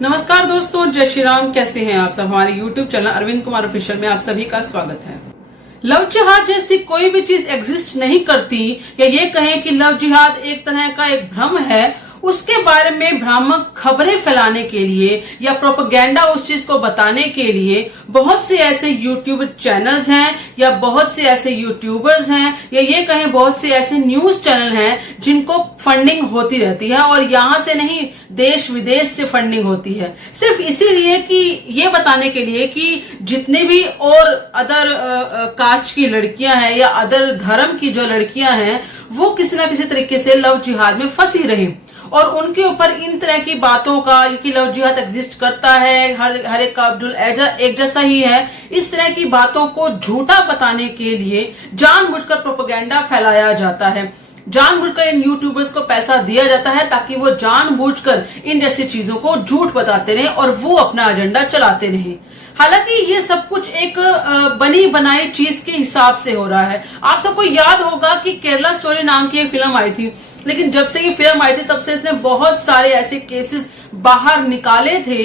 नमस्कार दोस्तों, जय श्री राम। कैसे हैं आप सब। हमारे YouTube channel Arvind Kumar official में आप सभी का स्वागत है। लव जिहाद जैसी कोई भी चीज एग्जिस्ट नहीं करती, या ये कहें कि लव जिहाद एक तरह का एक भ्रम है, उसके बारे में भ्रामक खबरें फैलाने के लिए या प्रोपेगेंडा उस चीज को बताने के लिए बहुत से ऐसे यूट्यूब चैनल्स हैं, या बहुत से ऐसे यूट्यूबर्स हैं, या ये कहें बहुत से ऐसे न्यूज चैनल हैं जिनको फंडिंग होती रहती है, और यहां से नहीं देश विदेश से फंडिंग होती है, सिर्फ इसीलिए कि ये बताने के लिए कि जितने भी और अदर कास्ट की लड़कियां हैं या अदर धर्म की जो लड़कियां हैं वो किसी ना किसी तरीके से लव जिहाद में फंसी रही, और उनके ऊपर इन तरह की बातों का कि लव जिहाद एग्जिस्ट करता है, हर एक का अब्दुल एक जैसा ही है, इस तरह की बातों को झूठा बताने के लिए जानबूझकर प्रोपेगेंडा फैलाया जाता है। जानबूझकर इन यूट्यूबर्स को पैसा दिया जाता है ताकि वो जानबूझकर इन जैसी चीजों को झूठ बताते रहे और वो अपना एजेंडा चलाते रहे। हालांकि ये सब कुछ एक बनी बनाई चीज के हिसाब से हो रहा है। आप सबको याद होगा कि केरला स्टोरी नाम की एक फिल्म आई थी, लेकिन जब से ये फिल्म आई थी तब से इसने बहुत सारे ऐसे केसेस बाहर निकाले थे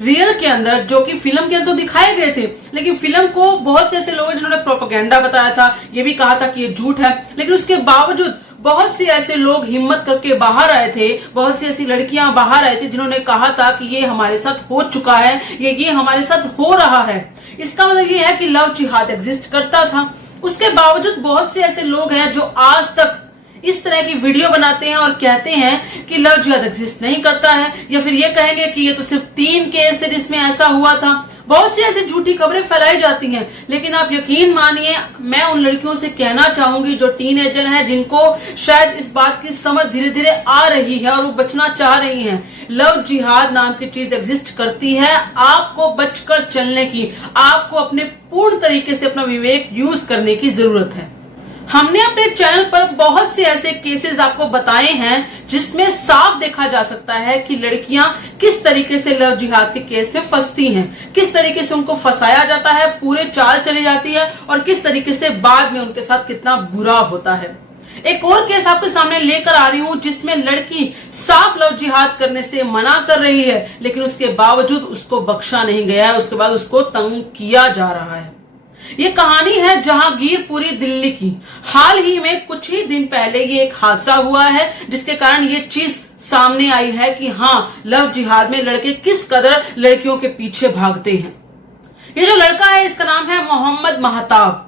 रियल के अंदर, जो कि फिल्म के अंदर तो दिखाए गए थे, लेकिन फिल्म को बहुत से ऐसे लोग जिन्होंने प्रोपेगेंडा बताया था, ये भी कहा था कि ये झूठ है, लेकिन उसके बावजूद बहुत से ऐसे लोग हिम्मत करके बाहर आए थे, बहुत सी ऐसी लड़कियां बाहर आए थे जिन्होंने कहा था कि ये हमारे साथ हो चुका है, ये हमारे साथ हो रहा है। इसका मतलब ये है कि लव जिहाद एग्जिस्ट करता था। उसके बावजूद बहुत से ऐसे लोग हैं जो आज तक इस तरह की वीडियो बनाते हैं और कहते हैं कि लव जिहाद एग्जिस्ट नहीं करता है, या फिर ये कहेंगे कि ये तो सिर्फ 3 केस थे जिसमें ऐसा हुआ था। बहुत सी ऐसी झूठी खबरें फैलाई जाती हैं, लेकिन आप यकीन मानिए, मैं उन लड़कियों से कहना चाहूंगी जो टीनेजर हैं, जिनको शायद इस बात की समझ धीरे धीरे आ रही है और वो बचना चाह रही हैं। लव जिहाद नाम की चीज एग्जिस्ट करती है। आपको बचकर चलने की, आपको अपने पूर्ण तरीके से अपना विवेक यूज करने की जरूरत है। हमने अपने चैनल पर बहुत से ऐसे केसेस आपको बताए हैं जिसमें साफ देखा जा सकता है कि लड़कियां किस तरीके से लव जिहाद के केस में फंसती हैं, किस तरीके से उनको फंसाया जाता है, पूरे चाल चली जाती है, और किस तरीके से बाद में उनके साथ कितना बुरा होता है। एक और केस आपके सामने लेकर आ रही हूं जिसमें लड़की साफ लव जिहाद करने से मना कर रही है, लेकिन उसके बावजूद उसको बख्शा नहीं गया है, उसके बाद उसको तंग किया जा रहा है। ये कहानी है जहांगीरपुरी दिल्ली की। हाल ही में कुछ ही दिन पहले ये एक हादसा हुआ है जिसके कारण ये चीज सामने आई है कि हाँ, लव जिहाद में लड़के किस कदर लड़कियों के पीछे भागते हैं। ये जो लड़का है इसका नाम है मोहम्मद महताब।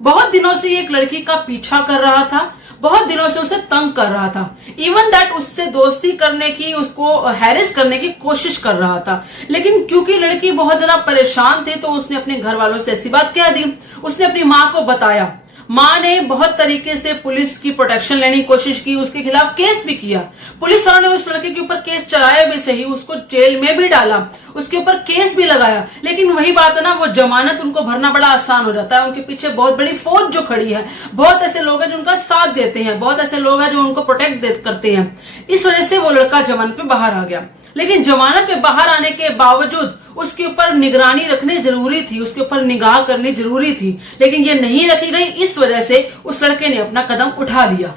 बहुत दिनों से ये एक लड़की का पीछा कर रहा था, बहुत दिनों से उसे तंग कर रहा था, इवन दैट उससे दोस्ती करने की, उसको हैरेस करने की कोशिश कर रहा था, लेकिन क्योंकि लड़की बहुत ज्यादा परेशान थी तो उसने अपने घर वालों से ऐसी बात कह दी। उसने अपनी माँ को बताया। माँ ने बहुत तरीके से पुलिस की प्रोटेक्शन लेने की कोशिश की, उसके खिलाफ केस भी किया। पुलिस वालों ने उस लड़के के ऊपर केस चलाया भी सही, उसको जेल में भी डाला, उसके ऊपर केस भी लगाया, लेकिन वही बात है ना, वो जमानत उनको भरना बड़ा आसान हो जाता है। उनके पीछे बहुत बड़ी फौज जो खड़ी है, बहुत ऐसे लोग हैं जो उनका साथ देते हैं, बहुत ऐसे लोग हैं जो उनको प्रोटेक्ट करते हैं। इस वजह से वो लड़का जमानत पे बाहर आ गया, लेकिन जमानत पे बाहर आने के बावजूद उसके ऊपर निगरानी रखनी जरूरी थी, उसके ऊपर निगाह करनी जरूरी थी, लेकिन ये नहीं रखी गई। इस वजह से उस लड़के ने अपना कदम उठा लिया।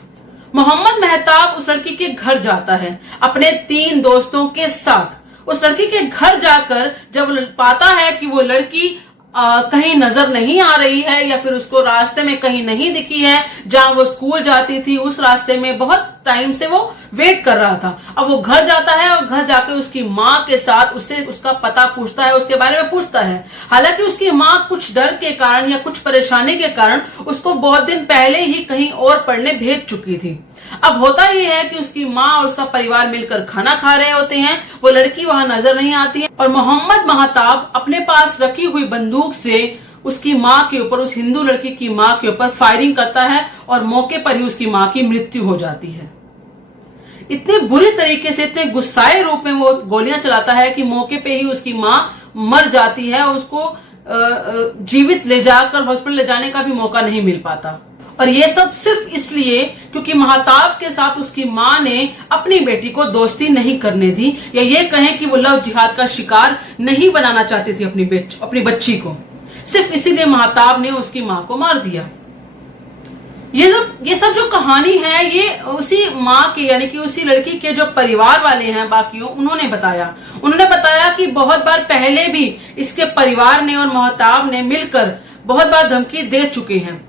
मोहम्मद महताब उस लड़की के घर जाता है अपने 3 दोस्तों के साथ। उस लड़की के घर जाकर जब पाता है कि वो लड़की कहीं नजर नहीं आ रही है, या फिर उसको रास्ते में कहीं नहीं दिखी है, जहां वो स्कूल जाती थी उस रास्ते में बहुत टाइम से वो वेट कर रहा था। अब वो घर जाता है और घर जाके उसकी माँ के साथ उससे उसका पता पूछता है, उसके बारे में पूछता है। हालांकि उसकी माँ कुछ डर के कारण या कुछ परेशानी के कारण उसको बहुत दिन पहले ही कहीं और पढ़ने भेज चुकी थी। अब होता यह है कि उसकी माँ और उसका परिवार मिलकर खाना खा रहे होते हैं, वो लड़की वहां नजर नहीं आती है, और मोहम्मद महताब अपने पास रखी हुई बंदूक से उसकी माँ के ऊपर, उस हिंदू लड़की की माँ के ऊपर फायरिंग करता है, और मौके पर ही उसकी माँ की मृत्यु हो जाती है। इतने बुरी तरीके से, इतने गुस्साए रूप में वो गोलियां चलाता है कि मौके पे ही उसकी माँ मर जाती है, और उसको जीवित ले जाकर हॉस्पिटल ले जाने का भी मौका नहीं मिल पाता। और ये सब सिर्फ इसलिए क्योंकि महताब के साथ उसकी माँ ने अपनी बेटी को दोस्ती नहीं करने दी, या ये कहें कि वो लव जिहाद का शिकार नहीं बनाना चाहती थी अपनी बच्ची को। सिर्फ इसीलिए महताब ने उसकी माँ को मार दिया। ये सब जो कहानी है ये उसी माँ के यानी कि उसी लड़की के जो परिवार वाले हैं बाकियों उन्होंने बताया कि बहुत बार पहले भी इसके परिवार ने और महताब ने मिलकर बहुत बार धमकी दे चुके हैं।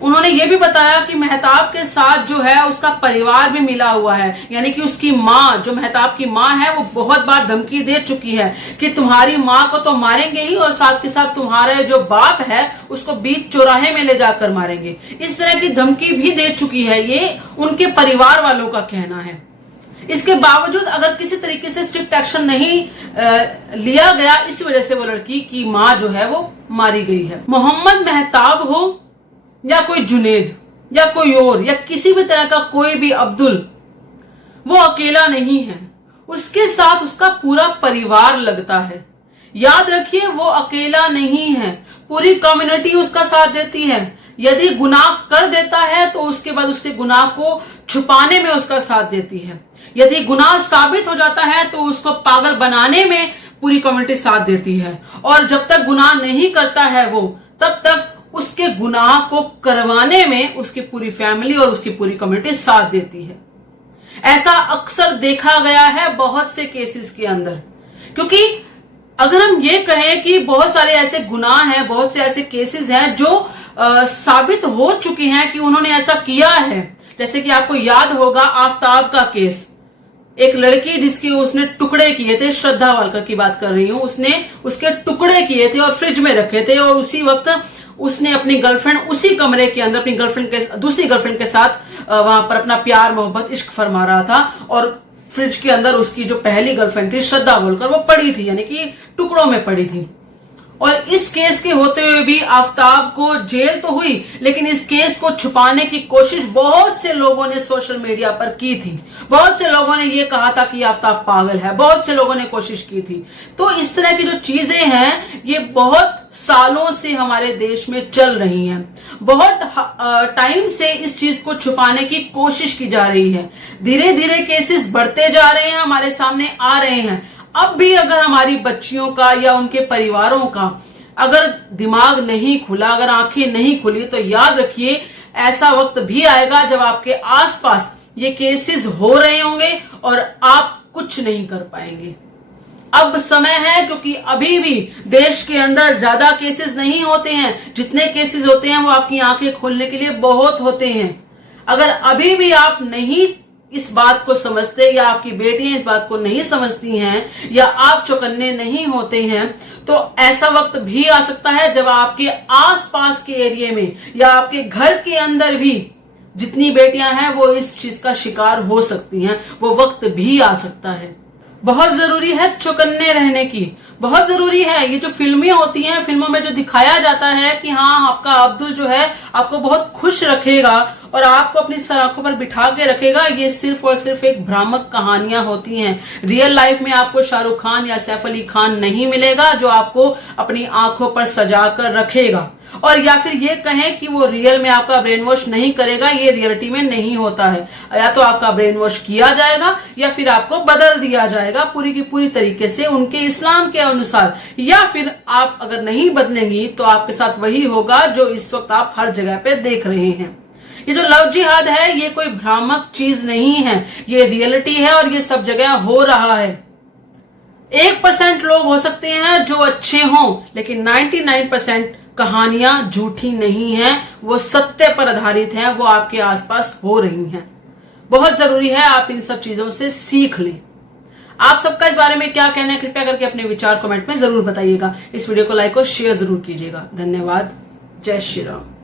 उन्होंने ये भी बताया कि महताब के साथ जो है उसका परिवार भी मिला हुआ है, यानी कि उसकी माँ जो महताब की माँ है वो बहुत बार धमकी दे चुकी है कि तुम्हारी माँ को तो मारेंगे ही और साथ के साथ तुम्हारे जो बाप है उसको बीच चौराहे में ले जाकर मारेंगे। इस तरह की धमकी भी दे चुकी है, ये उनके परिवार वालों का कहना है। इसके बावजूद अगर किसी तरीके से स्ट्रिक्ट एक्शन नहीं लिया गया, इस वजह से वो लड़की की माँ जो है वो मारी गई है। मोहम्मद महताब हो या कोई जुनेद या कोई और या किसी भी तरह का कोई भी अब्दुल, वो अकेला नहीं है, उसके साथ उसका पूरा परिवार लगता है। याद रखिए वो अकेला नहीं है, पूरी कम्युनिटी उसका साथ देती है। यदि गुनाह कर देता है तो उसके बाद उसके गुनाह को छुपाने में उसका साथ देती है। यदि गुनाह साबित हो जाता है तो उसको पागल बनाने में पूरी कम्युनिटी साथ देती है। और जब तक गुनाह नहीं करता है वो, तब तक उसके गुनाह को करवाने में उसकी पूरी फैमिली और उसकी पूरी कम्युनिटी साथ देती है। ऐसा अक्सर देखा गया है बहुत से केसेस के अंदर, क्योंकि अगर हम ये कहें कि बहुत सारे ऐसे गुनाह हैं, बहुत से ऐसे केसेस हैं जो साबित हो चुके हैं कि उन्होंने ऐसा किया है। जैसे कि आपको याद होगा आफ्ताब का केस, एक लड़की जिसके उसने टुकड़े किए थे, श्रद्धा वालकर की बात कर रही हूं, उसने उसके टुकड़े किए थे और फ्रिज में रखे थे और उसी वक्त उसने अपनी गर्लफ्रेंड उसी कमरे के अंदर अपनी दूसरी गर्लफ्रेंड के साथ वहां पर अपना प्यार मोहब्बत इश्क फरमा रहा था और फ्रिज के अंदर उसकी जो पहली गर्लफ्रेंड थी श्रद्धा बोलकर वो पड़ी थी, यानी कि टुकड़ों में पड़ी थी। और इस केस के होते हुए भी आफ्ताब को जेल तो हुई, लेकिन इस केस को छुपाने की कोशिश बहुत से लोगों ने सोशल मीडिया पर की थी। बहुत से लोगों ने ये कहा था कि आफ्ताब पागल है, बहुत से लोगों ने कोशिश की थी। तो इस तरह की जो चीजें हैं ये बहुत सालों से हमारे देश में चल रही हैं। बहुत टाइम से इस चीज को छुपाने की कोशिश की जा रही है। धीरे धीरे केसेस बढ़ते जा रहे हैं, हमारे सामने आ रहे हैं। अब भी अगर हमारी बच्चियों का या उनके परिवारों का अगर दिमाग नहीं खुला, अगर आंखें नहीं खुली, तो याद रखिए ऐसा वक्त भी आएगा जब आपके आसपास ये केसेस हो रहे होंगे और आप कुछ नहीं कर पाएंगे। अब समय है, क्योंकि अभी भी देश के अंदर ज्यादा केसेस नहीं होते हैं। जितने केसेस होते हैं वो आपकी आंखें खोलने के लिए बहुत होते हैं। अगर अभी भी आप नहीं इस बात को समझते या आपकी बेटियां इस बात को नहीं समझती हैं या आप चौकन्ने नहीं होते हैं, तो ऐसा वक्त भी आ सकता है जब आपके आसपास के एरिया में या आपके घर के अंदर भी जितनी बेटियां हैं वो इस चीज का शिकार हो सकती हैं। वो वक्त भी आ सकता है। बहुत जरूरी है चौकन्ने रहने की, बहुत जरूरी है। ये जो फिल्में होती हैं, फिल्मों में जो दिखाया जाता है कि हाँ आपका अब्दुल जो है आपको बहुत खुश रखेगा और आपको अपनी सराखों पर बिठा के रखेगा, ये सिर्फ और सिर्फ एक भ्रामक कहानियां होती हैं। रियल लाइफ में आपको शाहरुख खान या सैफ अली खान नहीं मिलेगा जो आपको अपनी आंखों पर सजा कर रखेगा। और या फिर ये कहें कि वो रियल में आपका ब्रेन वॉश नहीं करेगा, ये रियलिटी में नहीं होता है। या तो आपका ब्रेन वॉश किया जाएगा या फिर आपको बदल दिया जाएगा पूरी की पूरी तरीके से उनके इस्लाम के अनुसार, या फिर आप अगर नहीं बदलेंगी तो आपके साथ वही होगा जो इस वक्त आप हर जगह पे देख रहे हैं। ये जो लव जिहाद है ये कोई भ्रामक चीज नहीं है, ये रियलिटी है और ये सब जगह हो रहा है। 1% लोग हो सकते हैं जो अच्छे हों, लेकिन 99% कहानियां झूठी नहीं हैं, वो सत्य पर आधारित हैं, वो आपके आसपास हो रही हैं। बहुत जरूरी है आप इन सब चीजों से सीख लें। आप सबका इस बारे में क्या कहना है, कृपया करके अपने विचार कमेंट में जरूर बताइएगा। इस वीडियो को लाइक और शेयर जरूर कीजिएगा। धन्यवाद। जय श्री राम।